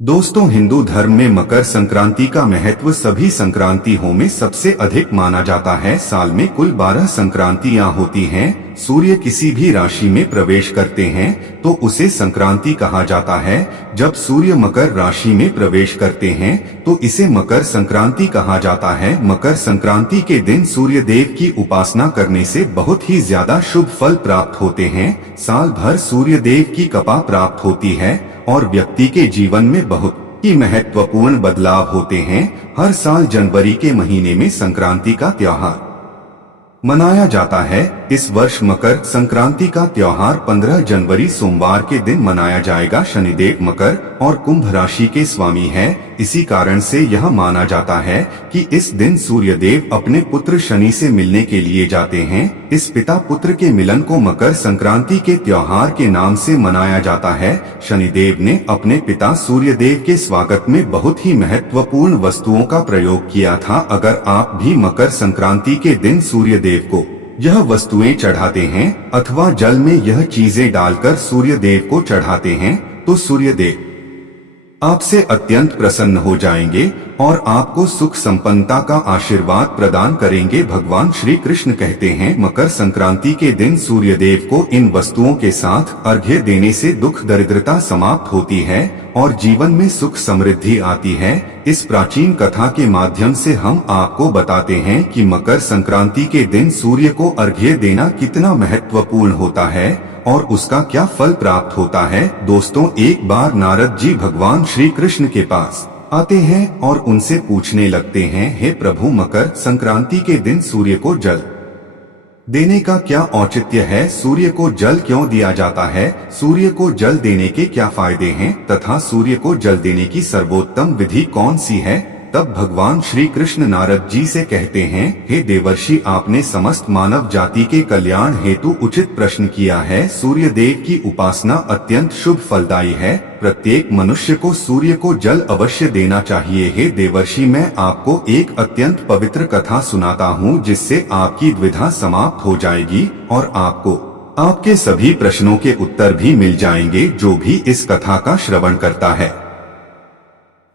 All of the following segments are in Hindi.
दोस्तों, हिंदू धर्म में मकर संक्रांति का महत्व सभी संक्रांतियों में सबसे अधिक माना जाता है। साल में कुल 12 संक्रांतियां होती हैं। सूर्य किसी भी राशि में प्रवेश करते हैं तो उसे संक्रांति कहा जाता है। जब सूर्य मकर राशि में प्रवेश करते हैं तो इसे मकर संक्रांति कहा जाता है। मकर संक्रांति के दिन सूर्य देव की उपासना करने से बहुत ही ज्यादा शुभ फल प्राप्त होते हैं। साल भर सूर्य देव की कृपा प्राप्त होती है और व्यक्ति के जीवन में बहुत ही महत्वपूर्ण बदलाव होते हैं। हर साल जनवरी के महीने में संक्रांति का त्योहार मनाया जाता है। इस वर्ष मकर संक्रांति का त्योहार 15 जनवरी सोमवार के दिन मनाया जाएगा। शनिदेव मकर और कुंभ राशि के स्वामी हैं। इसी कारण से यह माना जाता है कि इस दिन सूर्य देव अपने पुत्र शनि से मिलने के लिए जाते हैं। इस पिता पुत्र के मिलन को मकर संक्रांति के त्योहार के नाम से मनाया जाता है। शनिदेव ने अपने पिता सूर्य देव के स्वागत में बहुत ही महत्वपूर्ण वस्तुओं का प्रयोग किया था। अगर आप भी मकर संक्रांति के दिन सूर्य देव को यह वस्तुएं चढ़ाते हैं अथवा जल में यह चीजें डालकर सूर्य देव को चढ़ाते हैं तो सूर्य देव आपसे अत्यंत प्रसन्न हो जाएंगे और आपको सुख संपन्नता का आशीर्वाद प्रदान करेंगे। भगवान श्री कृष्ण कहते हैं, मकर संक्रांति के दिन सूर्य देव को इन वस्तुओं के साथ अर्घ्य देने से दुख दरिद्रता समाप्त होती है और जीवन में सुख समृद्धि आती है। इस प्राचीन कथा के माध्यम से हम आपको बताते हैं कि मकर संक्रांति के दिन सूर्य को अर्घ्य देना कितना महत्वपूर्ण होता है और उसका क्या फल प्राप्त होता है। दोस्तों, एक बार नारद जी भगवान श्री कृष्ण के पास आते हैं और उनसे पूछने लगते हैं, हे प्रभु, मकर संक्रांति के दिन सूर्य को जल देने का क्या औचित्य है? सूर्य को जल क्यों दिया जाता है? सूर्य को जल देने के क्या फायदे हैं तथा सूर्य को जल देने की सर्वोत्तम विधि कौन सी है? तब भगवान श्री कृष्ण नारद जी से कहते हैं, हे देवर्षि, आपने समस्त मानव जाति के कल्याण हेतु उचित प्रश्न किया है। सूर्य देव की उपासना अत्यंत शुभ फलदायी है। प्रत्येक मनुष्य को सूर्य को जल अवश्य देना चाहिए। हे देवर्षि, मैं आपको एक अत्यंत पवित्र कथा सुनाता हूँ जिससे आपकी द्विधा समाप्त हो जाएगी और आपको आपके सभी प्रश्नों के उत्तर भी मिल जाएंगे। जो भी इस कथा का श्रवण करता है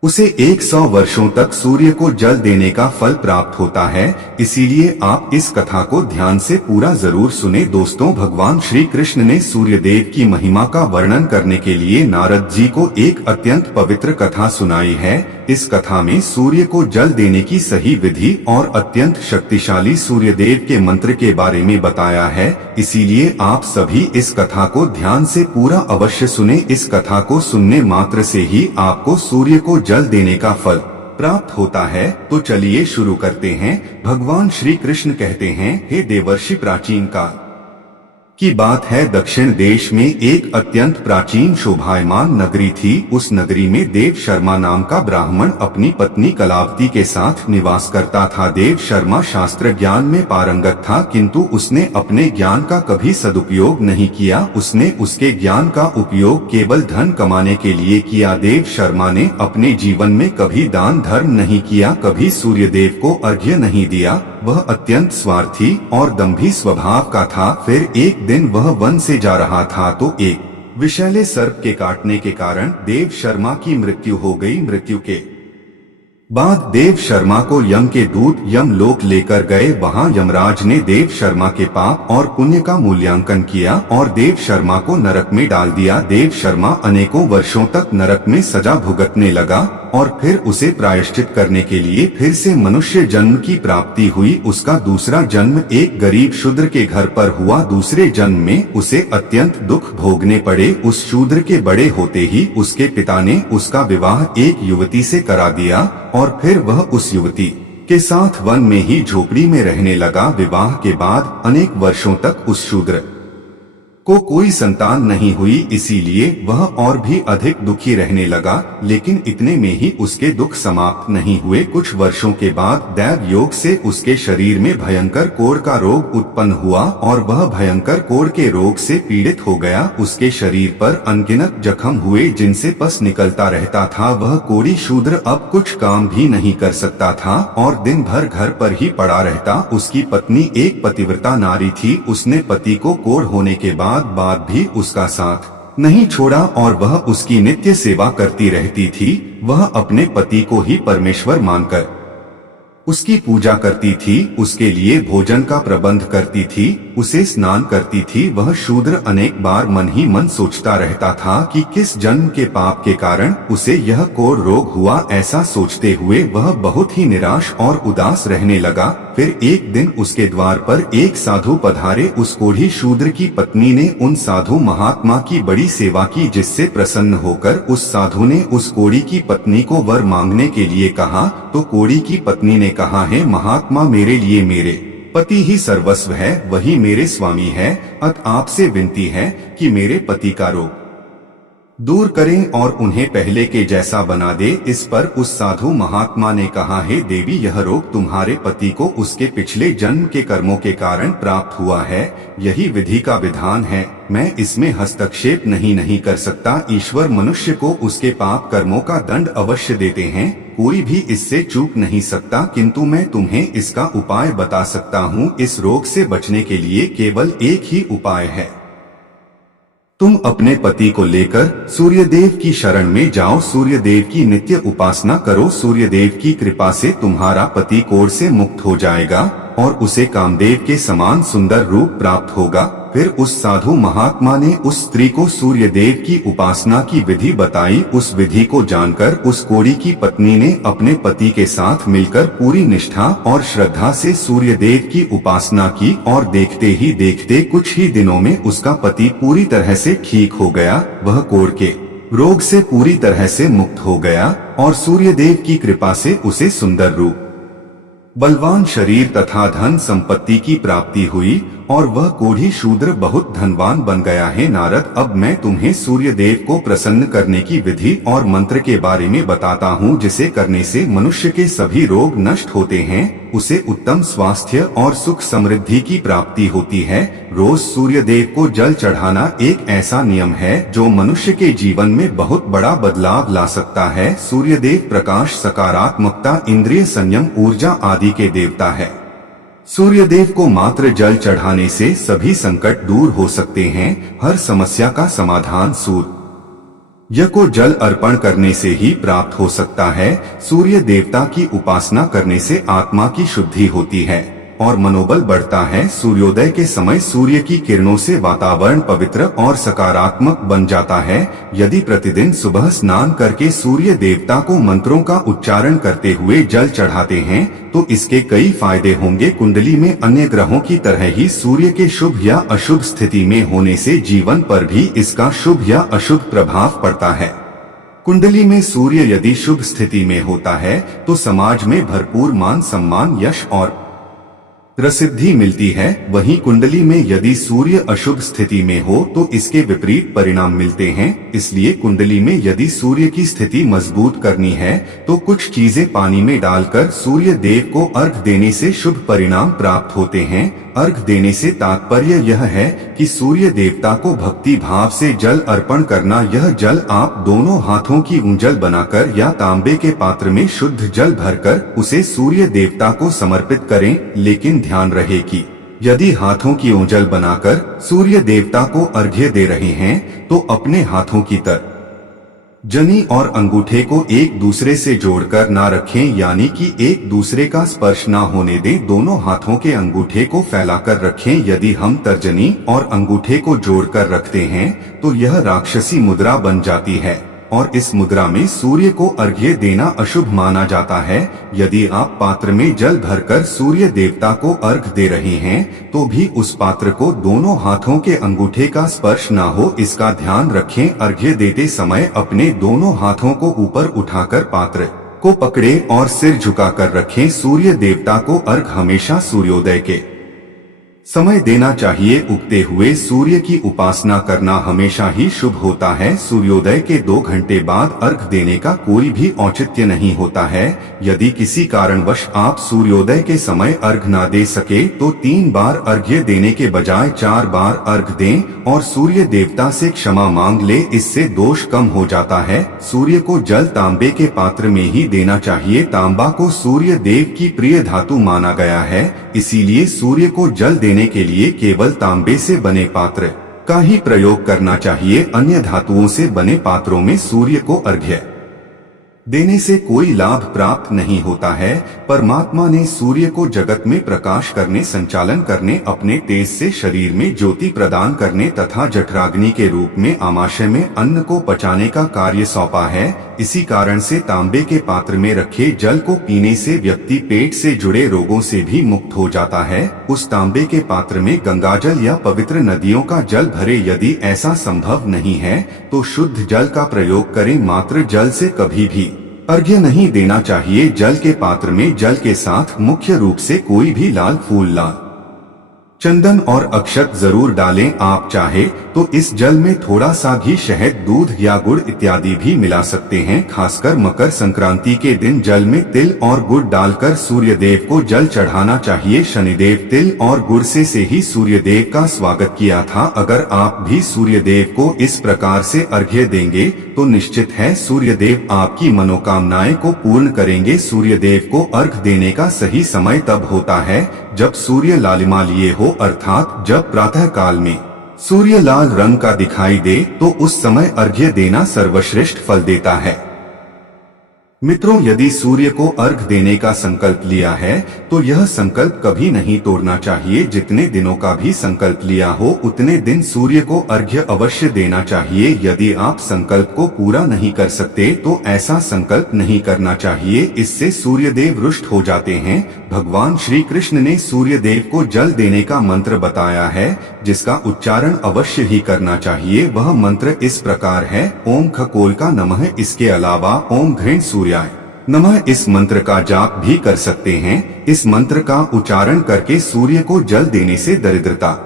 उसे 100 वर्षों तक सूर्य को जल देने का फल प्राप्त होता है। इसीलिए आप इस कथा को ध्यान से पूरा जरूर सुने। दोस्तों, भगवान श्री कृष्ण ने सूर्य देव की महिमा का वर्णन करने के लिए नारद जी को एक अत्यंत पवित्र कथा सुनाई है। इस कथा में सूर्य को जल देने की सही विधि और अत्यंत शक्तिशाली सूर्य देव के मंत्र के बारे में बताया है। इसीलिए आप सभी इस कथा को ध्यान से पूरा अवश्य सुने। इस कथा को सुनने मात्र से ही आपको सूर्य को जल देने का फल प्राप्त होता है। तो चलिए शुरू करते हैं। भगवान श्री कृष्ण कहते हैं, हे देवर्षि, प्राचीन काल की बात है। दक्षिण देश में एक अत्यंत प्राचीन शोभायमान नगरी थी। उस नगरी में देव शर्मा नाम का ब्राह्मण अपनी पत्नी कलावती के साथ निवास करता था। देव शर्मा शास्त्र ज्ञान में पारंगत था, किंतु उसने अपने ज्ञान का कभी सदुपयोग नहीं किया। उसने उसके ज्ञान का उपयोग केवल धन कमाने के लिए किया। देव शर्मा ने अपने जीवन में कभी दान धर्म नहीं किया, कभी सूर्य देव को अर्घ्य नहीं दिया। वह अत्यंत स्वार्थी और दंभी स्वभाव का था। फिर एक दिन वह वन से जा रहा था तो एक विषैले सर्प के काटने के कारण देव शर्मा की मृत्यु हो गई। मृत्यु के बाद देव शर्मा को यम के दूत यमलोक लेकर गए। वहां यमराज ने देव शर्मा के पाप और पुण्य का मूल्यांकन किया और देव शर्मा को नरक में डाल दिया। देव शर्मा अनेकों वर्षों तक नरक में सजा भुगतने लगा और फिर उसे प्रायश्चित करने के लिए फिर से मनुष्य जन्म की प्राप्ति हुई। उसका दूसरा जन्म एक गरीब शूद्र के घर पर हुआ। दूसरे जन्म में उसे अत्यंत दुख भोगने पड़े। उस शूद्र के बड़े होते ही उसके पिता ने उसका विवाह एक युवती से करा दिया और फिर वह उस युवती के साथ वन में ही झोपड़ी में रहने लगा। विवाह के बाद अनेक वर्षों तक उस शूद्र को कोई संतान नहीं हुई, इसीलिए वह और भी अधिक दुखी रहने लगा। लेकिन इतने में ही उसके दुख समाप्त नहीं हुए। कुछ वर्षों के बाद दैव योग से उसके शरीर में भयंकर कोढ़ का रोग उत्पन्न हुआ और वह भयंकर कोढ़ के रोग से पीड़ित हो गया। उसके शरीर पर अनगिनत जख्म हुए जिनसे पस निकलता रहता था। वह कोढ़ी शूद्र अब कुछ काम भी नहीं कर सकता था और दिन भर घर पर ही पड़ा रहता। उसकी पत्नी एक पतिव्रता नारी थी। उसने पति को कोढ़ होने के बाद भी उसका साथ नहीं छोड़ा और वह उसकी नित्य सेवा करती रहती थी। वह अपने पति को ही परमेश्वर मानकर उसकी पूजा करती थी, उसके लिए भोजन का प्रबंध करती थी, उसे स्नान करती थी। वह शूद्र अनेक बार मन ही मन सोचता रहता था कि किस जन्म के पाप के कारण उसे यह कोढ़ रोग हुआ। ऐसा सोचते हुए वह बहुत ही निराश और उदास रहने लगा। फिर एक दिन उसके द्वार पर एक साधु पधारे। उस कोढ़ी शूद्र की पत्नी ने उन साधु महात्मा की बड़ी सेवा की, जिससे प्रसन्न होकर उस साधु ने उस कोढ़ी की पत्नी को वर मांगने के लिए कहा। तो कोढ़ी की पत्नी ने कहा, है महात्मा, मेरे लिए मेरे पति ही सर्वस्व है, वही मेरे स्वामी है। अत आपसे विनती है कि मेरे पति का रोग दूर करें और उन्हें पहले के जैसा बना दे। इस पर उस साधु महात्मा ने कहा, हे देवी, यह रोग तुम्हारे पति को उसके पिछले जन्म के कर्मों के कारण प्राप्त हुआ है। यही विधि का विधान है, मैं इसमें हस्तक्षेप नहीं कर सकता। ईश्वर मनुष्य को उसके पाप कर्मों का दंड अवश्य देते हैं, कोई भी इससे चूक नहीं सकता। किंतु मैं तुम्हें इसका उपाय बता सकता हूँ। इस रोग से बचने के लिए केवल एक ही उपाय है, तुम अपने पति को लेकर सूर्यदेव की शरण में जाओ, सूर्यदेव की नित्य उपासना करो। सूर्यदेव की कृपा से तुम्हारा पति कोढ़ से मुक्त हो जाएगा और उसे कामदेव के समान सुंदर रूप प्राप्त होगा। फिर उस साधु महात्मा ने उस स्त्री को सूर्यदेव की उपासना की विधि बताई। उस विधि को जानकर उस कोढ़ी की पत्नी ने अपने पति के साथ मिलकर पूरी निष्ठा और श्रद्धा से सूर्यदेव की उपासना की और देखते ही देखते कुछ ही दिनों में उसका पति पूरी तरह से ठीक हो गया। वह कोढ़ के रोग से पूरी तरह से मुक्त हो गया और सूर्यदेव की कृपा से उसे सुंदर रूप, बलवान शरीर तथा धन संपत्ति की प्राप्ति हुई और वह कोढ़ी शूद्र बहुत धनवान बन गया है। नारद, अब मैं तुम्हें सूर्यदेव को प्रसन्न करने की विधि और मंत्र के बारे में बताता हूँ, जिसे करने से मनुष्य के सभी रोग नष्ट होते हैं, उसे उत्तम स्वास्थ्य और सुख समृद्धि की प्राप्ति होती है। रोज सूर्यदेव को जल चढ़ाना एक ऐसा नियम है जो मनुष्य के जीवन में बहुत बड़ा बदलाव ला सकता है। सूर्यदेव प्रकाश, सकारात्मकता, इंद्रिय संयम, ऊर्जा आदि के देवता है। सूर्यदेव को मात्र जल चढ़ाने से सभी संकट दूर हो सकते हैं। हर समस्या का समाधान सूर्य को जल अर्पण करने से ही प्राप्त हो सकता है। सूर्य देवता की उपासना करने से आत्मा की शुद्धि होती है और मनोबल बढ़ता है। सूर्योदय के समय सूर्य की किरणों से वातावरण पवित्र और सकारात्मक बन जाता है। यदि प्रतिदिन सुबह स्नान करके सूर्य देवता को मंत्रों का उच्चारण करते हुए जल चढ़ाते हैं तो इसके कई फायदे होंगे। कुंडली में अन्य ग्रहों की तरह ही सूर्य के शुभ या अशुभ स्थिति में होने से जीवन पर भी इसका शुभ या अशुभ प्रभाव पड़ता है। कुंडली में सूर्य यदि शुभ स्थिति में होता है तो समाज में भरपूर मान सम्मान, यश और प्रसिद्धि मिलती है। वहीं कुंडली में यदि सूर्य अशुभ स्थिति में हो तो इसके विपरीत परिणाम मिलते हैं। इसलिए कुंडली में यदि सूर्य की स्थिति मजबूत करनी है तो कुछ चीजें पानी में डालकर सूर्य देव को अर्घ देने से शुभ परिणाम प्राप्त होते हैं। अर्घ देने से तात्पर्य यह है कि सूर्य देवता को भक्ति भाव से जल अर्पण करना। यह जल आप दोनों हाथों की ऊंजल बनाकर या तांबे के पात्र में शुद्ध जल भरकर उसे सूर्य देवता को समर्पित करें। लेकिन ध्यान रहे कि यदि हाथों की ऊंजल बनाकर सूर्य देवता को अर्घ्य दे रहे हैं तो अपने हाथों की तर्जनी और अंगूठे को एक दूसरे से जोड़कर ना रखें, यानी कि एक दूसरे का स्पर्श ना होने दें। दोनों हाथों के अंगूठे को फैलाकर रखें। यदि हम तर्जनी और अंगूठे को जोड़कर रखते हैं तो यह राक्षसी मुद्रा बन जाती है और इस मुद्रा में सूर्य को अर्घ्य देना अशुभ माना जाता है। यदि आप पात्र में जल भरकर सूर्य देवता को अर्घ दे रहे हैं तो भी उस पात्र को दोनों हाथों के अंगूठे का स्पर्श ना हो, इसका ध्यान रखें। अर्घ्य देते समय अपने दोनों हाथों को ऊपर उठाकर पात्र को पकड़े और सिर झुकाकर रखें। सूर्य देवता को अर्घ हमेशा सूर्योदय के समय देना चाहिए। उगते हुए सूर्य की उपासना करना हमेशा ही शुभ होता है। सूर्योदय के 2 घंटे बाद अर्घ देने का कोई भी औचित्य नहीं होता है। यदि किसी कारणवश आप सूर्योदय के समय अर्घ ना दे सके तो 3 बार अर्घ्य देने के बजाय 4 बार अर्घ दें और सूर्य देवता से क्षमा मांग ले, इससे दोष कम हो जाता है। सूर्य को जल तांबे के पात्र में ही देना चाहिए। तांबा को सूर्य देव की प्रिय धातु माना गया है, इसीलिए सूर्य को जल देने के लिए केवल तांबे से बने पात्र का ही प्रयोग करना चाहिए। अन्य धातुओं से बने पात्रों में सूर्य को अर्घ्य देने से कोई लाभ प्राप्त नहीं होता है। परमात्मा ने सूर्य को जगत में प्रकाश करने, संचालन करने, अपने तेज से शरीर में ज्योति प्रदान करने तथा जठराग्नि के रूप में आमाशय में अन्न को पचाने का कार्य सौंपा है। इसी कारण से तांबे के पात्र में रखे जल को पीने से व्यक्ति पेट से जुड़े रोगों से भी मुक्त हो जाता है। उस तांबे के पात्र में गंगाजल या पवित्र नदियों का जल भरे। यदि ऐसा संभव नहीं है तो शुद्ध जल का प्रयोग करें। मात्र जल से कभी भी अर्घ्य नहीं देना चाहिए। जल के पात्र में जल के साथ मुख्य रूप से कोई भी लाल फूल, लाल चंदन और अक्षत जरूर डालें। आप चाहे तो इस जल में थोड़ा सा घी, शहद, दूध या गुड़ इत्यादि भी मिला सकते हैं। खासकर मकर संक्रांति के दिन जल में तिल और गुड़ डालकर सूर्य देव को जल चढ़ाना चाहिए। शनिदेव तिल और गुड़ से ही सूर्य देव का स्वागत किया था। अगर आप भी सूर्य देव को इस प्रकार से अर्घ्य देंगे तो निश्चित है सूर्य देव आपकी मनोकामनाएं को पूर्ण करेंगे। सूर्य देव को अर्घ देने का सही समय तब होता है जब सूर्य लालिमा लिए हो, अर्थात जब प्रातः काल में सूर्य लाल रंग का दिखाई दे तो उस समय अर्घ्य देना सर्वश्रेष्ठ फल देता है। मित्रों, यदि सूर्य को अर्घ देने का संकल्प लिया है तो यह संकल्प कभी नहीं तोड़ना चाहिए। जितने दिनों का भी संकल्प लिया हो उतने दिन सूर्य को अर्घ्य अवश्य देना चाहिए। यदि आप संकल्प को पूरा नहीं कर सकते तो ऐसा संकल्प नहीं करना चाहिए, इससे सूर्य देव रुष्ट हो जाते हैं। भगवान श्री कृष्ण ने सूर्य देव को जल देने का मंत्र बताया है जिसका उच्चारण अवश्य ही करना चाहिए। वह मंत्र इस प्रकार है, ओम खकोल्का नमः। इसके अलावा ओम घृण सूर्याय नमः इस मंत्र का जाप भी कर सकते हैं। इस मंत्र का उच्चारण करके सूर्य को जल देने से दरिद्रता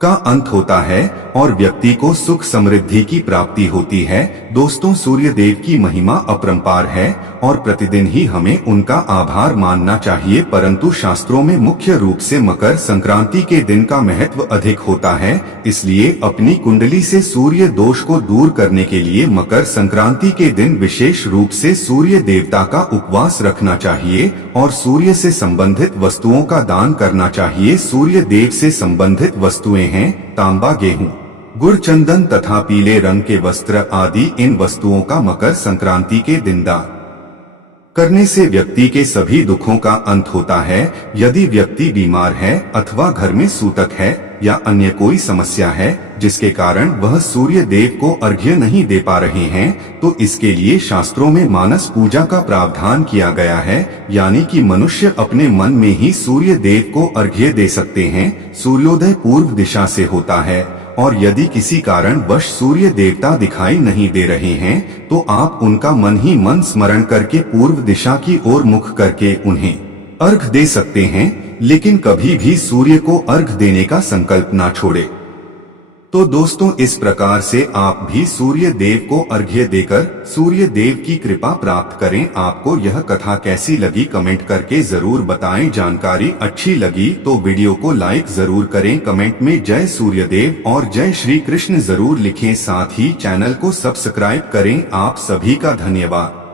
का अंत होता है और व्यक्ति को सुख समृद्धि की प्राप्ति होती है। दोस्तों, सूर्य देव की महिमा अपरंपार है और प्रतिदिन ही हमें उनका आभार मानना चाहिए। परंतु शास्त्रों में मुख्य रूप से मकर संक्रांति के दिन का महत्व अधिक होता है। इसलिए अपनी कुंडली से सूर्य दोष को दूर करने के लिए मकर संक्रांति के दिन विशेष रूप से सूर्य देवता का उपवास रखना चाहिए और सूर्य से संबंधित वस्तुओं का दान करना चाहिए। सूर्य देव से संबंधित वस्तुएं हैं तांबा, गेहूं, गुड़, चंदन तथा पीले रंग के वस्त्र आदि। इन वस्तुओं का मकर संक्रांति के दिन दान करने से व्यक्ति के सभी दुखों का अंत होता है। यदि व्यक्ति बीमार है अथवा घर में सूतक है या अन्य कोई समस्या है जिसके कारण वह सूर्य देव को अर्घ्य नहीं दे पा रहे हैं तो इसके लिए शास्त्रों में मानस पूजा का प्रावधान किया गया है। यानी कि मनुष्य अपने मन में ही सूर्य देव को अर्घ्य दे सकते हैं। सूर्योदय पूर्व दिशा से होता है और यदि किसी कारण वश सूर्य देवता दिखाई नहीं दे रहे हैं तो आप उनका मन ही मन स्मरण करके पूर्व दिशा की ओर मुख करके उन्हें अर्घ दे सकते हैं। लेकिन कभी भी सूर्य को अर्घ देने का संकल्प ना छोड़े। तो दोस्तों, इस प्रकार से आप भी सूर्य देव को अर्घ्य देकर सूर्य देव की कृपा प्राप्त करें। आपको यह कथा कैसी लगी कमेंट करके जरूर बताएं। जानकारी अच्छी लगी तो वीडियो को लाइक जरूर करें। कमेंट में जय सूर्य देव और जय श्री कृष्ण जरूर लिखें। साथ ही चैनल को सब्सक्राइब करें। आप सभी का धन्यवाद।